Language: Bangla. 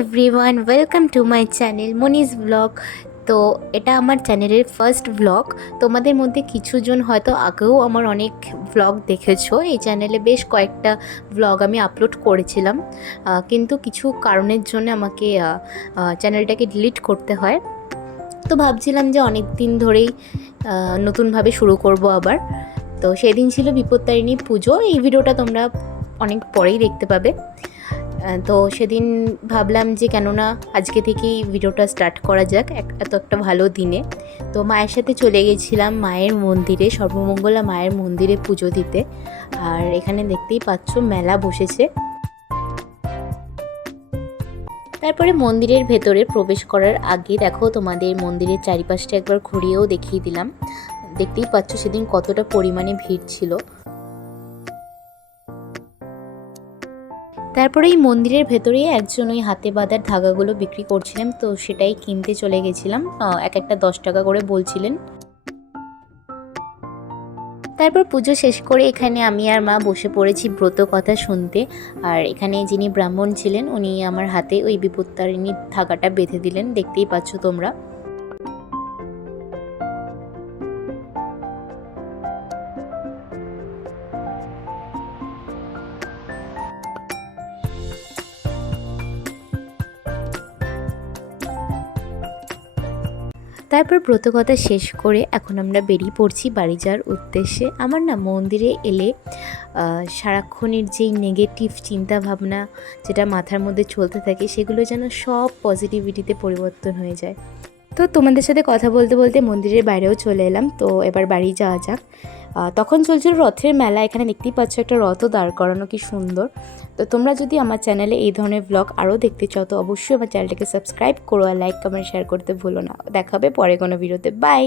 Everyone, welcome to my channel Moniz blog. তো এটা আমার চ্যানেলের ফার্স্ট ব্লগ। তোমাদের মধ্যে কিছুজন হয়তো আগেও আমার অনেক ব্লগ দেখেছো। এই চ্যানেলে বেশ কয়েকটা ব্লগ আমি আপলোড করেছিলাম, কিন্তু কিছু কারণের জন্য আমাকে চ্যানেলটাকে ডিলিট করতে হয়। তো ভাবছিলাম যে অনেক দিন ধরেই নতুনভাবে শুরু করব আবার। তো সেদিন ছিল বিপত্তারিণী পুজো। এই ভিডিওটা তোমরা অনেক পরেই দেখতে পাবে। তো সেদিন ভাবলাম যে কেননা আজকে থেকেই ভিডিওটা স্টার্ট করা যাক এত একটা ভালো দিনে। তো মায়ের সাথে চলে গেছিলাম মায়ের মন্দিরে, সর্বমঙ্গলা মায়ের মন্দিরে পুজো দিতে। আর এখানে দেখতেই পাচ্ছ মেলা বসেছে। তারপরে মন্দিরের ভেতরে প্রবেশ করার আগে দেখো তোমাদের মন্দিরের চারিপাশটা একবার ঘুরিয়েও দেখিয়ে দিলাম। দেখতেই পাচ্ছ সেদিন কতটা পরিমাণে ভিড় ছিল। তারপরে এই মন্দিরের ভেতরেই একজন ওই হাতে বাঁধার ধাগাগুলো বিক্রি করছিলেন, তো সেটাই কিনতে চলে গেছিলাম। এক একটা 10 টাকা করে বলছিলেন। তারপর পুজো শেষ করে এখানে আমি আর মা বসে পড়েছি ব্রত কথা শুনতে। আর এখানে যিনি ব্রাহ্মণ ছিলেন উনি আমার হাতে ওই বিপত্তারিণীর ধাগাটা বেঁধে দিলেন, দেখতেই পাচ্ছ তোমরা। তারপর ব্রতকথা শেষ করে এখন আমরা বেরিয়ে পড়ছি বাড়ি যাওয়ার উদ্দেশ্যে। আমার না মন্দিরে এলে সারাক্ষণের যেই নেগেটিভ চিন্তা ভাবনা যেটা মাথার মধ্যে চলতে থাকে সেগুলো যেন সব পজিটিভিটিতে পরিবর্তন হয়ে যায়। তো তোমাদের সাথে কথা বলতে বলতে মন্দিরের বাইরেও চলে এলাম। তো এবার বাড়ি যাওয়া যাক। তখন চলছিল রথের মেলা। এখানে দেখতেই পাচ্ছ একটা রথও দাঁড় করানো, কি সুন্দর। তো তোমরা যদি আমার চ্যানেলে এই ধরনের ব্লগ আরও দেখতে চাও তো অবশ্যই আমার চ্যানেলটাকে সাবস্ক্রাইব করো আর লাইক কমেন্ট শেয়ার করতে ভুলো না। দেখা হবে পরে কোনো ভিডিওতে। বাই।